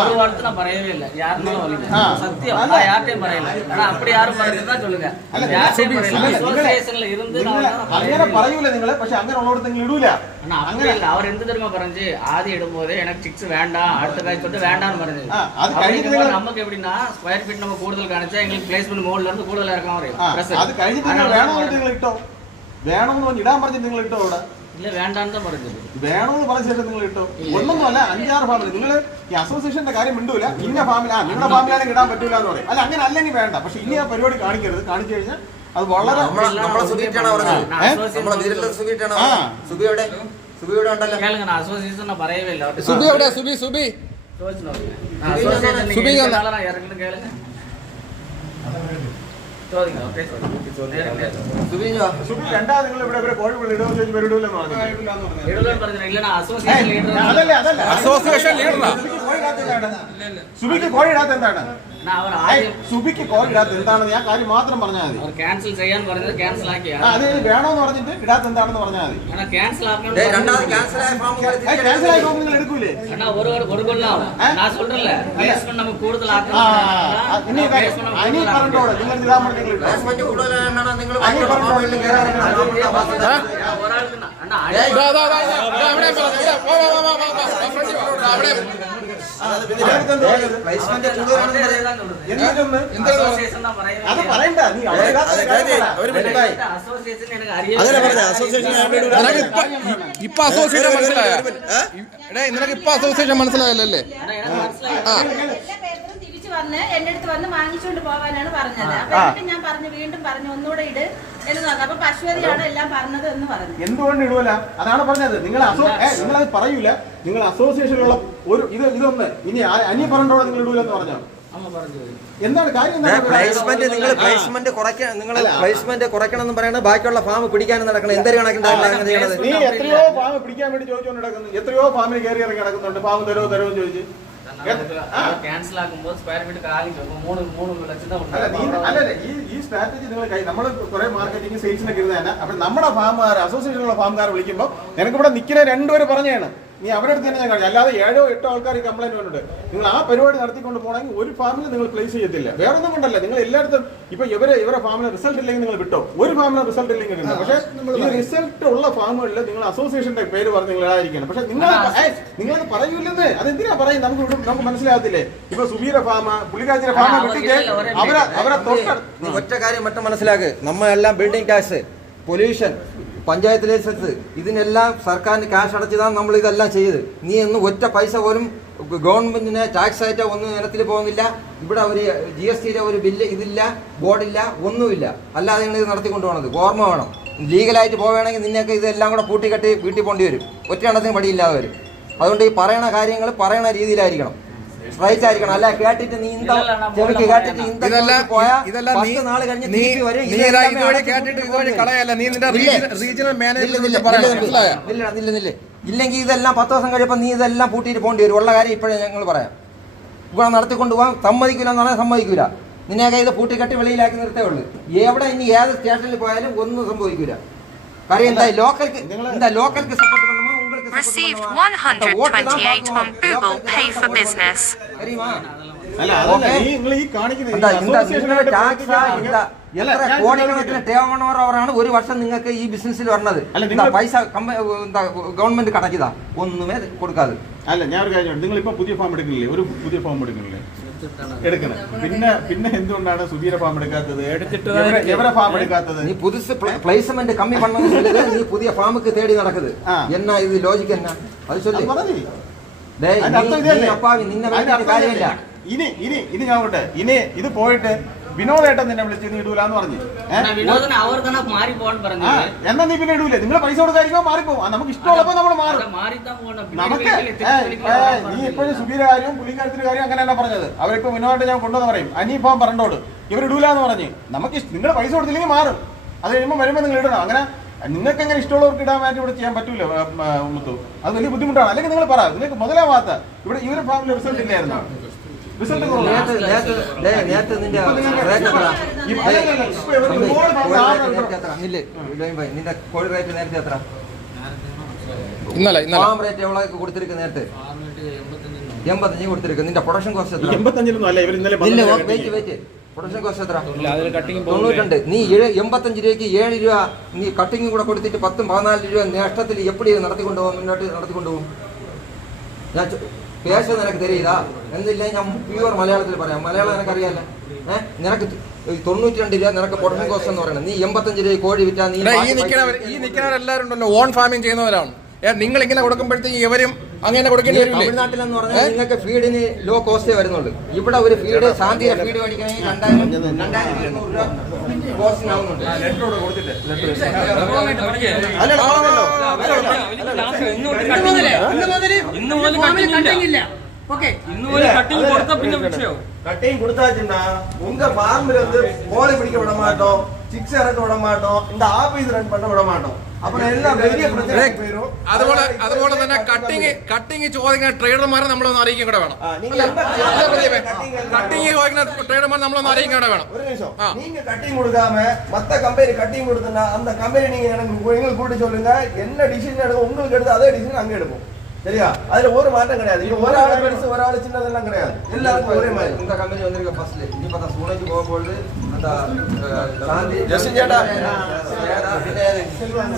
ஒரு வார்த்தை நான் பரையவே இல்லை. யாருனாலும் வரல. சத்தியம். நான் யார்ட்டையும் பரையல. ஆனா அப்படி யாரும் பரையறதா சொல்லுங்க. யார்ட்டையும் பரையல. அசோசியேஷன்ல இருந்து അങ്ങനെ പറയൂല നിങ്ങൾ. പക്ഷെ അങ്ങനെ ഉള്ളവർക്ക് നിങ്ങൾ ഇടൂല. അങ്ങനെ അല്ല. അവർ എന്ത് തരുമോ പറഞ്ഞു ആദ്യം ഇടുമ്പോൾ എനിക്ക് ചിക്സ് വേண்டாം അടുത്ത കാര്യം തൊട്ട് വേണ്ടാന്ന് പറഞ്ഞു. നമുക്ക് എവിടെന്നാ സ്ക്വയർ ഫീറ്റ് നമ്മൾ കൂടുതൽ കാണിച്ചാൽ എങ്കിൽ പ്ലേസ്മെന്റ് മുകളിൽ നിന്ന് കൂടുതൽ ഇറക്കാൻ പറയും. അത് കഴിഞ്ഞിട്ട് വേണമെന്ന് നിങ്ങൾ ഇട്ടോ. വേണമെന്ന് ഇടാൻ പറഞ്ഞിട്ട് നിങ്ങൾ ഇട്ടോ അവിടെ. ഇല്ല വേണ്ടാന്ന് പറഞ്ഞത്. വേണമെന്ന് പറഞ്ഞ ശേഷം നിങ്ങൾ ഇട്ടോ. ഒന്നൊന്നുമല്ല 5-6 ഫാമിലി. നിങ്ങൾ ഈ അസോസിയേഷന്റെ കാര്യം മിണ്ടൂല. ഇന്ന ഫാമിലി നിങ്ങളുടെ ഫാമിലാണെങ്കിൽ ഇടാൻ പറ്റൂല എന്ന് പറയും. അല്ല അങ്ങനെ അല്ലെങ്കിൽ വേണ്ട. പക്ഷെ ഇനി ആ പരിപാടി കാണിക്കരുത്. കാണിച്ചു കഴിഞ്ഞാൽ അത് വളരെ അസോസിയേഷൻ പറയവേ ഇല്ല. രണ്ടാമത് നിങ്ങൾ ഇവിടെ കോഴി അസോസിയേഷൻ ലീഡറാ. സുബിക്ക് കോഴി ഇടാത്ത എന്താണ്? സുബിക്ക് കോഴി ഇടാത്ത എന്താണെന്ന് ഞാൻ കാര്യം മാത്രം പറഞ്ഞാൽ മതി. ക്യാൻസൽ ചെയ്യാൻ പറഞ്ഞത് ക്യാൻസൽ ആക്കി. അത് വേണോന്ന് പറഞ്ഞിട്ട് ഇടാത്ത എന്താണെന്ന് പറഞ്ഞാൽ മതി. ക്യാൻസൽ ആയി പോകുമ്പോൾ നിങ്ങൾ എടുക്കൂലേ? ഒരു കൊല്ലം ഞാൻ சொல்றேன்ல പ്ലേസ്മെന്റ് നമുക്ക് കൂടുതൽ ആക്കണം. അനി പറഞ്ഞോളൂ നിങ്ങൾ ഇടാൻ പറഞ്ഞെങ്കിൽ പ്ലേസ്മെന്റ് കൂടുതലാണെന്നാണ് നിങ്ങൾ അത് പറയണ്ട. നീ ഇപ്പൊ അസോസിയേഷൻ മനസ്സിലായ നിനക്ക് ഇപ്പൊ അസോസിയേഷൻ മനസ്സിലായല്ലേ? വന്ന് എന്റെ അടുത്ത് വന്ന് വാങ്ങിച്ചുകൊണ്ട് പോകാനാണ് പറഞ്ഞത്. അപ്പൊ ഞാൻ പറഞ്ഞു വീണ്ടും പറഞ്ഞു ഒന്നുകൂടെ ഇട് എന്ന് പറഞ്ഞു. അപ്പൊ പശുവതിയാണ് എല്ലാം പറഞ്ഞത് എന്ന് പറഞ്ഞു. എന്തുകൊണ്ട് ഇടുവല്ല? അതാണ് പറഞ്ഞത്. നിങ്ങളത് പറയൂല. നിങ്ങൾ അസോസിയേഷനിലുള്ള ഒരു ഇതൊന്ന് ഇനി അനി പറഞ്ഞോടെ നിങ്ങൾ ഇടൂലെന്ന് പറഞ്ഞോ? എന്താണ് കാര്യം? പ്ലേസ്മെന്റ് കുറയ്ക്കണം എന്ന് പറയണത് ബാക്കിയുള്ള ഫാം പിടിക്കാനും നടക്കണം. എന്തൊരു കണക്കിന് നീ എത്രയോ ഫാം പിടിക്കാൻ വേണ്ടി ചോദിച്ചുകൊണ്ട് നടക്കുന്നു. എത്രയോ ഫാമിൽ കയറി ഇറങ്ങി നടക്കുന്നുണ്ട്. ഫാം തരോ എന്ന് ചോദിച്ചു. ഈ സ്ട്രാറ്റജി നിങ്ങൾ നമ്മൾ കുറെ മാർക്കറ്റിംഗ് സെയിൽസിനൊക്കെ ഇരുന്നതന്നെ. അപ്പൊ നമ്മുടെ ഫാമുകാർ അസോസിയേഷനുള്ള ഫാമുകാർ വിളിക്കുമ്പോൾ നിനക്ക് ഇവിടെ നിൽക്കുന്ന രണ്ടുപേര് പറഞ്ഞാണ്. നീ അവരുടെ അടുത്ത് തന്നെ ഞാൻ കാണിച്ചു. അല്ലാതെ 7-8 ആൾക്കാർ ഈ കംപ്ലൈന്റ് വന്നിട്ടുണ്ട്. നിങ്ങൾ ആ പരിപാടി നടത്തിക്കൊണ്ട് പോകണമെങ്കിൽ ഒരു ഫാമിൽ നിങ്ങൾ പ്ലേസ് ചെയ്യത്തില്ല. വേറെ ഒന്നും കൊണ്ടല്ല. നിങ്ങൾ എല്ലായിടത്തും ഇപ്പൊ ഇവരെ ഫാമിന് റിസൾട്ട് ഇല്ലെങ്കിൽ നിങ്ങൾ വിട്ടോ. ഒരു ഫാമിന് റിസൾട്ട് ഇല്ലെങ്കിൽ കിട്ടും. പക്ഷേ ഈ റിസൾട്ട് ഉള്ള ഫാമുകളിൽ നിങ്ങൾ അസോസിയേഷന്റെ പേര് പറഞ്ഞ് നിങ്ങൾ ഇടാതിരിക്കണം. പക്ഷെ നിങ്ങളത് പറയൂലെന്ന്. അതെന്തിനാ പറയും? നമുക്ക് മനസ്സിലാകത്തില്ലേ? ഇപ്പൊ സുബീര ഫാമ പുള്ളിക്കാച്ചിന്റെ ഫാമ കിട്ടിച്ച് അവരെ തൊട്ട് ഒറ്റ കാര്യം മറ്റും മനസ്സിലാക്ക്. നമ്മളെല്ലാം building tax, pollution, panchayat licence ഇതിനെല്ലാം സർക്കാരിന് ക്യാഷ് അടച്ചതാണ് നമ്മൾ ഇതെല്ലാം ചെയ്ത്. നീ ഒന്നും ഒറ്റ പൈസ പോലും ഗവൺമെന്റിന് ടാക്സ് ആയിട്ട് ഒന്നും ഇനത്തിൽ പോകുന്നില്ല. ഇവിടെ ഒരു GSTയുടെ ഒരു ബില്ല് ഇതില്ല, ബോർഡില്ല, ഒന്നുമില്ല. അല്ലാതെ ഇത് നടത്തിക്കൊണ്ടു പോകണത് ഓർമ്മ വേണം. ലീഗലായിട്ട് പോവുകയാണെങ്കിൽ നിന്നെയൊക്കെ ഇതെല്ലാം കൂടെ പൂട്ടിക്കെട്ടി വീട്ടിൽ പോകേണ്ടി വരും. ഒറ്റ എണ്ണത്തിന് പടിയില്ലാതെ വരും. അതുകൊണ്ട് ഈ പറയണ കാര്യങ്ങൾ പറയണ രീതിയിലായിരിക്കണം, സ്ട്രൈറ്റ് ആയിരിക്കണം. അല്ല കേട്ടിട്ട് നീ ചെവിക്ക് കേട്ടിട്ട് ഇല്ലെങ്കിൽ ഇതെല്ലാം 10 ദിവസം കഴിയുമ്പോൾ നീ ഇതെല്ലാം പൂട്ടിയിട്ട് പോകേണ്ടി വരും. ഉള്ള കാര്യം ഇപ്പോഴേ ഞങ്ങൾ പറയാം. ഇവിടെ നടത്തിക്കൊണ്ട് പോകാൻ സമ്മതിക്കില്ല എന്ന് പറഞ്ഞാൽ സമ്മതിക്കില്ല. നിന്നെയൊക്കെ ഇത് പൂട്ടിക്കെട്ടി വെളിയിലാക്കി നിർത്തേ ഉള്ളൂ. എവിടെ ഇനി ഏത് സ്റ്റേഷനിൽ പോയാലും ഒന്നും സംഭവിക്കില്ല. കാര്യം എന്താ ലോക്കൽക്ക് സപ്പോർട്ട് பண்ணுமா? Received 128 on Google Pay for Business. കോടിക്കണക്കിന് ടേൺ ഓവറാണ് ഒരു വർഷം നിങ്ങൾക്ക് ഈ ബിസിനസ്സിൽ വരുന്നത്. പൈസ ഗവൺമെന്റ് കടക്കിയതാ, ഒന്നുമേ കൊടുക്കാതെ. അല്ല ഞാൻ ഒരു കാര്യം, നിങ്ങൾ ഇപ്പൊ പുതിയ ഫാം എടുക്കുന്നില്ലേ? ഒരു പുതിയ ഫാം എടുക്കുന്നില്ലേ? എടുക്കണം. പിന്നെ എന്തുകൊണ്ടാണ് സുബീര ഫാം എടുക്കാത്തത്? എവരെ ഫാം എടുക്കാത്തത്? നീ പുതുസ് പ്ലേസ്മെന്റ് കമ്മി പണ്ണ നീ പുതിയ ഫാമുക്ക് തേടി നടക്കുന്നത് എന്നാ? ഇത് ലോജിക്ക് എന്നാ? അത് ചൊല്ലി അപ്പാവി നിന്നെ കാര്യമില്ല. ഇനി ഞാൻ വിട്ടെ. ഇനി ഇത് പോയിട്ട് വിനോദേട്ടൻ നിന്നെ വിളിച്ച് നീ ഇടൂലെന്ന് പറഞ്ഞു. എന്നാ നീ പിന്നെ ഇടൂലേ? നിങ്ങൾ പൈസ കൊടുക്കാതിരിക്കുമ്പോ മാറിപ്പോവും. നമുക്ക് ഇഷ്ടമുള്ളപ്പോ നമ്മൾ മാറും. നമുക്ക് നീ ഇപ്പോഴും സുബീര കാര്യം പുള്ളിക്കാരത്തിന്റെ കാര്യം അങ്ങനെ തന്നെ പറഞ്ഞത്. അവരിപ്പോ വിനോദേട്ടൻ ഞാൻ കൊണ്ടുവന്ന് പറയും അനിയിപ്പം പറഞ്ഞോട് ഇവർ ഇടൂലെന്ന് പറഞ്ഞ്. നമുക്ക് നിങ്ങൾ പൈസ കൊടുത്തില്ലെങ്കിൽ മാറും. അത് കഴിയുമ്പോൾ വരുമ്പോൾ നിങ്ങൾ ഇടണം. അങ്ങനെ നിങ്ങൾക്ക് എങ്ങനെ ഇഷ്ടമുള്ളവർക്ക് ഇടാൻ വേണ്ടി ഇവിടെ ചെയ്യാൻ പറ്റൂല മുത്തു. അത് വലിയ ബുദ്ധിമുട്ടാണ്. അല്ലെങ്കിൽ നിങ്ങൾ പറ, നിങ്ങൾക്ക് മുതലാവാത്ത ഇവിടെ ഇവരുടെ ഫാമിലി റിസൾട്ട് ഇല്ലായിരുന്നു. റിസൾട്ട് നിന്റെ കോഴി റേറ്റ് നേരത്തെ എത്ര? ഇന്നലെ റേറ്റ് എവിടെ കൊടുത്തിരിക്കുന്ന നേരത്തെ 85 കൊടുത്തിരിക്കും. നിന്റെ പ്രൊഡക്ഷൻ കോസ്റ്റ് എത്ര? 85 അല്ല, ഇവർ ഇന്നലെ ഇല്ല, പറഞ്ഞത് വെയിറ്റ് പ്രൊഡക്ഷൻ കോസ്റ്റ് എത്ര? അതിൽ കട്ടിങ് 92. നീ 85 രൂപയ്ക്ക് 7 രൂപ നീ കട്ടിങ് കൂടെ കൊടുത്തിട്ട് 10-14 രൂപ നഷ്ടത്തിൽ എപ്പടി മുന്നോട്ട് നടത്തിക്കൊണ്ടുപോകും? ഞാൻ പേശ നിനക്ക് തരില്ല എന്നില്ല. ഞാൻ പ്യൂർ മലയാളത്തിൽ പറയാം, മലയാളം നിനക്കറിയാലോ. നിനക്ക് 92 രൂപ നിനക്ക് പ്രൊഡക്ഷൻ കോസ്റ്റ് എന്ന് പറയുന്നത്. നീ 85 രൂപ കോഴി വിറ്റാ നീ ഈ നിൽക്കുന്നവരെല്ലാവരും ഉണ്ടല്ലോ ഓൺ ഫാമിംഗ് ചെയ്യുന്നവരാണ്. നിങ്ങൾ ഇങ്ങനെ കൊടുക്കുമ്പോഴത്തേക്ക് ഇവരും അങ്ങനെ കൊടുക്കേണ്ടി വരില്ലേ? തമിഴ്നാട്ടിലെന്ന് പറഞ്ഞാൽ നിങ്ങൾക്ക് ഫീഡിന് ലോ കോസ്റ്റേ വരുന്നുള്ളൂ. ഇവിടെ ഒരു ഫീഡ് ശാന്തിയുടെ ഫീഡ് മേടിക്കണമെങ്കിൽ 2200 രൂപ കോസ്റ്റിന് ആവുന്നുണ്ട്. கட்டையும் கொடுத்தாச்சுன்னா உங்க ஃபார்ம்ல வந்து கோழி பிடிக்க விட மாட்டோம், சிக்ஸ் இறக்க விட மாட்டோம், இந்த ஆபீஸ் ரன் பண்ண விட மாட்டோம். அப்புறம் எல்லாம் பெரிய பிரச்சனை போயிடும். അതുപോലെ തന്നെ കട്ടിങ് ചോദിക്കുന്ന ട്രേഡർമാരെ നമ്മളൊന്ന് അറിയിക്കാൻ കൂടെ വേണം. കട്ടിങ് ചോദിക്കുന്ന ട്രേഡർമാരെ നമ്മളൊന്ന് അറിയിക്കാൻ കൂടെ വേണം. ஒரு நிமிஷம், நீங்க கட்டிங் கொடுக்காம மத்த கம்பெனி கட்டிங் கொடுத்தனா அந்த கம்பெனி நீங்க எங்களுக்கு கூட்டி சொல்லுங்க, என்ன டிசிஷன் எடுக்கும் உங்களுக்கு எடுத்து அதே டிசிஷன் அங்க எடுப்போம். சரியா? அதுல ஒரு மாற்றம் கிடையாது. இது ஒரு ஆள் பெருசு ஒரு ஆள் சின்னதெல்லாம் கிடையாது, எல்லாருக்கும் ஒரே மாதிரி. இந்த கம்பெனி வந்திருக்க ஃபர்ஸ்ட்ல நீ பார்த்தா சூளைக்கு போகும்போது அந்த சாந்தி ஜெசின் சேட்டா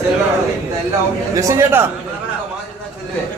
செல்வா இந்த எல்லாம் ஜெசின் சேட்டா மாதிரி தான் சொல்லுவேன்.